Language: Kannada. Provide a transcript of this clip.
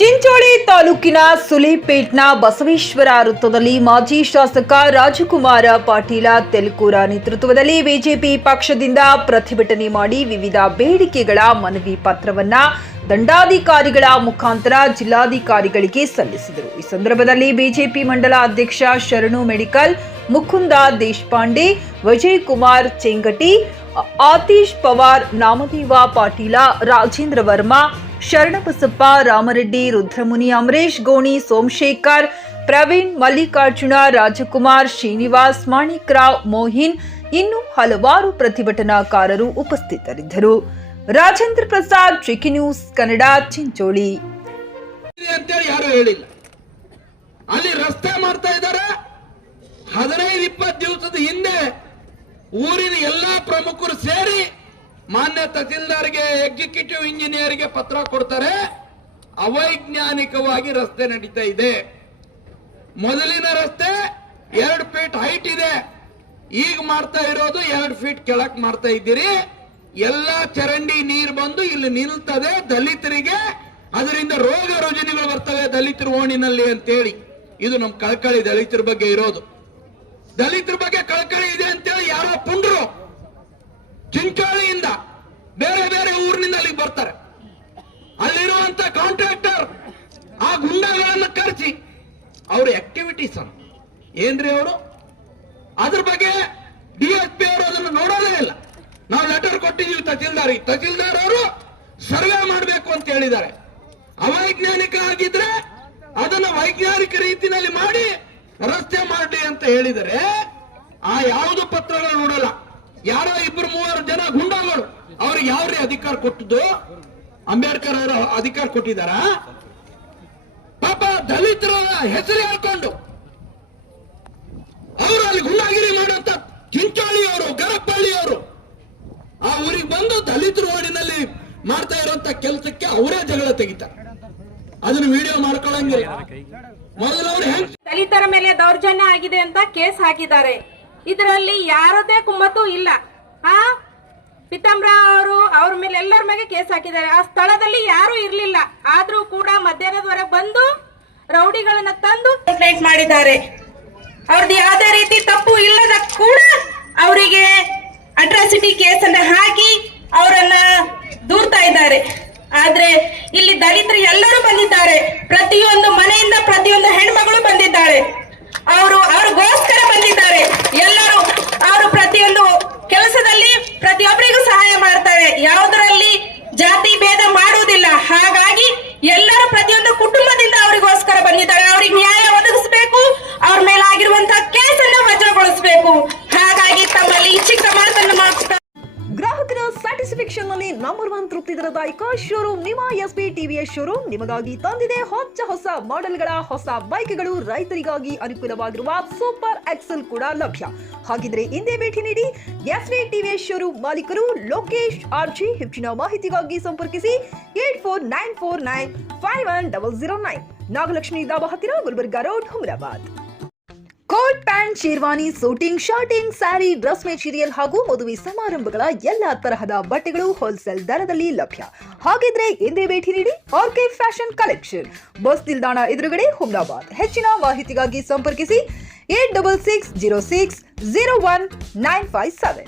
ಚಿಂಚೋಳಿ ತಾಲೂಕಿನ ಸುಲಿಪೇಟ್ನ ಬಸವೇಶ್ವರ ವೃತ್ತದಲ್ಲಿ ಮಾಜಿ ಶಾಸಕ ರಾಜಕುಮಾರ ಪಾಟೀಲ ತೆಲಕೂರ ನೇತೃತ್ವದಲ್ಲಿ ಬಿಜೆಪಿ ಪಕ್ಷದಿಂದ ಪ್ರತಿಭಟನೆ ಮಾಡಿ ವಿವಿಧ ಬೇಡಿಕೆಗಳ ಮನವಿ ಪತ್ರವನ್ನ ದಂಡಾಧಿಕಾರಿಗಳ ಮುಖಾಂತರ ಜಿಲ್ಲಾಧಿಕಾರಿಗಳಿಗೆ ಸಲ್ಲಿಸಿದರು. ಈ ಸಂದರ್ಭದಲ್ಲಿ ಬಿಜೆಪಿ ಮಂಡಲ ಅಧ್ಯಕ್ಷ ಶರಣು ಮೆಡಿಕಲ್, ಮುಕುಂದ ದೇಶಪಾಂಡೆ, ವಿಜಯ್ ಕುಮಾರ್ ಚೆಂಗಟಿ, ಆತೀಶ್ ಪವಾರ್, ನಾಮದೇವ ಪಾಟೀಲ, ರಾಜೇಂದ್ರ ವರ್ಮಾ, ಶರಣಬಸಪ್ಪ, ರಾಮರೆಡ್ಡಿ, ರುದ್ರಮುನಿ, ಅಮರೇಶ್ ಗೋಣಿ, ಸೋಮಶೇಖರ್, ಪ್ರವೀಣ್, ಮಲ್ಲಿಕಾರ್ಜುನ, ರಾಜಕುಮಾರ್, ಶ್ರೀನಿವಾಸ್, ಮಾಣಿಕ್ರಾವ್, ಮೋಹಿನ್ ಇನ್ನು ಹಲವಾರು ಪ್ರತಿಭಟನಾಕಾರರು ಉಪಸ್ಥಿತರಿದ್ದರು. ರಾಜೇಂದ್ರ ಪ್ರಸಾದ್, ಚಿಕ್ಕಿ ನ್ಯೂಸ್ ಕನ್ನಡ, ಚಿಂಚೋಳಿ. ಯಾರು ಹೇಳಿಲ್ಲ, ಅಲ್ಲಿ ರಸ್ತೆ ಮಾಡ್ತಾ ಇದ್ದಾರೆ. 15-20 ದಿವಸದ ಹಿಂದೆ ಊರಿನ ಎಲ್ಲಾ ಪ್ರಮುಖರು ಸೇರಿ ಮಾನ್ಯ ತಹಸೀಲ್ದಾರ್ಗೆ, ಎಕ್ಸಿಕ್ಯೂಟಿವ್ ಇಂಜಿನಿಯರ್ಗೆ ಪತ್ರ ಕೊಡ್ತಾರೆ. ಅವೈಜ್ಞಾನಿಕವಾಗಿ ರಸ್ತೆ ನಡೀತಾ ಇದೆ. ಮೊದಲಿನ ರಸ್ತೆ 2 ಫೀಟ್ ಹೈಟ್ ಇದೆ, ಈಗ ಮಾಡ್ತಾ ಇರೋದು 2 ಫೀಟ್ ಕೆಳಕ್ ಮಾಡ್ತಾ ಇದ್ದೀರಿ. ಎಲ್ಲಾ ಚರಂಡಿ ನೀರು ಬಂದು ಇಲ್ಲಿ ನಿಲ್ತದೆ. ದಲಿತರಿಗೆ ಅದರಿಂದ ರೋಗ ರುಜಿನಗಳು ಬರ್ತವೆ ದಲಿತರ ಓಣಿನಲ್ಲಿ ಅಂತೇಳಿ. ಇದು ನಮ್ ಕಳಕಳಿ ದಲಿತರ ಬಗ್ಗೆ ಇರೋದು. ದಲಿತರ ಬಗ್ಗೆ ಕಳಕಳಿ ಇದೆ ಅಂತೇಳಿ ಯಾರೋ ಪುಂಡ್ರು ಚಿಂಚೋಳಿಯಿಂದ ಬೇರೆ ಬೇರೆ ಊರಿನಿಂದ ಅಲ್ಲಿಗೆ ಬರ್ತಾರೆ. ಅಲ್ಲಿರುವಂತ ಕಾಂಟ್ರಾಕ್ಟರ್ ಆ ಗುಂಡಗಳನ್ನು ಕರೆಸಿ ಅವ್ರ ಆಕ್ಟಿವಿಟೀಸ್ ಏನ್ರಿ ಅವರು, ಅದ್ರ ಬಗ್ಗೆ DSP ಅವರು ಅದನ್ನು ನೋಡೋದೇ ಇಲ್ಲ. ನಾವು ಲೆಟರ್ ಕೊಟ್ಟಿದ್ದೀವಿ ತಹಸೀಲ್ದಾರ್ ಅವರು ಸರ್ವೆ ಮಾಡಬೇಕು ಅಂತ ಹೇಳಿದ್ದಾರೆ. ಅವೈಜ್ಞಾನಿಕ ಆಗಿದ್ರೆ ಅದನ್ನು ವೈಜ್ಞಾನಿಕ ರೀತಿಯಲ್ಲಿ ಮಾಡಿ ರಸ್ತೆ ಮಾಡಿ ಅಂತ ಹೇಳಿದರೆ ಆ ಯಾವುದು ಪತ್ರಗಳು ನೋಡಲ್ಲ. ಯಾರೋ 2-3 ಜನ ಗುಂಡಾಗಳು ಅವ್ರಿಗೆ ಯಾವ್ರಿ ಅಧಿಕಾರ ಕೊಟ್ಟದ್ದು? ಅಂಬೇಡ್ಕರ್ ಅವರು ಅಧಿಕಾರ ಕೊಟ್ಟಿದ್ದಾರ? ಪಾಪ ದಲಿತರ ಹೆಸರು ಹೇಳ್ಕೊಂಡು ಅವರು ಅಲ್ಲಿ ಗುಂಡಾಗಿರಿ ಮಾಡುವಂತ ಚಿಂಚೋಳಿಯವರು, ಗರಪಳ್ಳಿಯವರು ಆ ಊರಿಗೆ ಬಂದು ದಲಿತರ ಓಡಿನಲ್ಲಿ ಮಾಡ್ತಾ ಇರುವಂತ ಕೆಲಸಕ್ಕೆ ಅವರೇ ಜಗಳ ತೆಗಿತಾರೆ. ಅದನ್ನ ವಿಡಿಯೋ ಮಾಡ್ಕೊಳ್ಳಂಗಿಲ್ಲ. ಮೊದಲು ಅವರು ದಲಿತರ ಮೇಲೆ ದೌರ್ಜನ್ಯ ಆಗಿದೆ ಅಂತ ಕೇಸ್ ಹಾಕಿದ್ದಾರೆ. ಇದರಲ್ಲಿ ಯಾರದೇ ಕುಮ್ಮತ್ತು ಇಲ್ಲ. ಪಿತಾಂಬರ ಅವರು ಅವ್ರ ಮೇಲೆ ಎಲ್ಲರ ಮೇಲೆ ಕೇಸ್ ಹಾಕಿದ್ದಾರೆ. ಆ ಸ್ಥಳದಲ್ಲಿ ಯಾರು ಇರ್ಲಿಲ್ಲ, ಆದ್ರೂ ಕೂಡ ಮಧ್ಯಾಹ್ನದವರೆಗೆ ಬಂದು ರೌಡಿಗಳನ್ನ ತಂದು ಕಂಪ್ಲೇಂಟ್ ಮಾಡಿದ್ದಾರೆ. ಅವ್ರದ್ದು ಯಾವುದೇ ರೀತಿ ತಪ್ಪು ಇಲ್ಲದ ಕೂಡ ಅವರಿಗೆ ಅಟ್ರಾಸಿಟಿ ಕೇಸ್ ಅನ್ನ ಹಾಕಿ ಅವರನ್ನ ದೂರ್ತಾ ಇದ್ದಾರೆ. ಆದ್ರೆ ಇಲ್ಲಿ ದಲಿತರು ಎಲ್ಲರೂ ಬಂದಿದ್ದಾರೆ. ಪ್ರತಿಯೊಂದು ಮನೆಯಿಂದ ಪ್ರತಿಯೊಂದು ಹೆಣ್ಮಗಳು ಬಂದಿದ್ದಾರೆ. ಅವ್ರಿಗೋಸ್ಕರ ಬಂದಿದ್ದಾರೆ. ಎಲ್ಲರೂ ಅವರು ಪ್ರತಿಯೊಂದು ಕೆಲಸದಲ್ಲಿ ಪ್ರತಿಯೊಬ್ಬರಿಗೂ ಸಹಾಯ ಮಾಡ್ತಾರೆ. ಯಾವುದರಲ್ಲಿ ಜಾತಿ ಭೇದ ಮಾಡುವುದಿಲ್ಲ. ಹಾಗಾಗಿ ಎಲ್ಲರೂ ಪ್ರತಿಯೊಂದು ಕುಟುಂಬದಿಂದ ಅವರಿಗೋಸ್ಕರ ಬಂದಿದ್ದಾರೆ. ಅವ್ರಿಗೆ ನ್ಯಾಯ ಒದಗಿಸಬೇಕು, ಅವ್ರ ಮೇಲೆ ಆಗಿರುವಂತಹ ಕೇಸನ್ನು ವಜಾಗೊಳಿಸಬೇಕು. ಹಾಗಾಗಿ ತಮ್ಮಲ್ಲಿ ಈ ಚಿಕ್ಕ ಮಾತನ್ನು ಮಾಡ್ತಾರೆ. ಗ್ರಾಹಕರ ಸ್ಯಾಟಿಸ್ಫ್ಯಾಕ್ಷನ್ ನಲ್ಲಿ ನಂಬರ್ 1 ತೃಪ್ತಿ ದರದಾಯಕ ಶೋರೂಮ್ ನಿಮ್ಮ SP TVS ಶೋರೂಮ್ ನಿಮಗಾಗಿ ತಂದಿದೆ ಹೊಸ ಮಾಡೆಲ್ಗಳ ಹೊಸ ಬೈಕ್ಗಳು. ರೈತರಿಗಾಗಿ ಅನುಕೂಲವಾಗಿರುವ ಸೂಪರ್ ಎಕ್ಸೆಲ್ ಕೂಡ ಲಭ್ಯ. ಹಾಗಿದ್ರೆ ಹಿಂದೆ ಭೇಟಿ ನೀಡಿ SP TVS ಶೋರೂಮ್ ಮಾಲೀಕರು ಲೋಕೇಶ್ RG. ಹೆಚ್ಚಿನ ಮಾಹಿತಿಗಾಗಿ ಸಂಪರ್ಕಿಸಿ 8494951009, ನಾಗಲಕ್ಷ್ಮಿ ದಾಬಾ ಹತ್ತಿರ, Gulbarga road, Humnabad. Coat pant, sherwani, suiting, shirting, sari, dress material ಹಾಗೂ ಮದುವೆ ಸಮಾರಂಭಗಳ ಎಲ್ಲಾ ತರಹದ ಬಟ್ಟೆಗಳು ಹೋಲ್ಸೇಲ್ ದರದಲ್ಲಿ ಲಭ್ಯ. ಹಾಗಿದ್ರೆ ಎಂದೇ ಭೇಟಿ ನೀಡಿ RK ಫ್ಯಾಷನ್ ಕಲೆಕ್ಷನ್, ಬಸ್ ನಿಲ್ದಾಣ ಎದುರುಗಡೆ, ಹುಮರಾಬಾದ್. ಹೆಚ್ಚಿನ ಮಾಹಿತಿಗಾಗಿ ಸಂಪರ್ಕಿಸಿ 8660601957.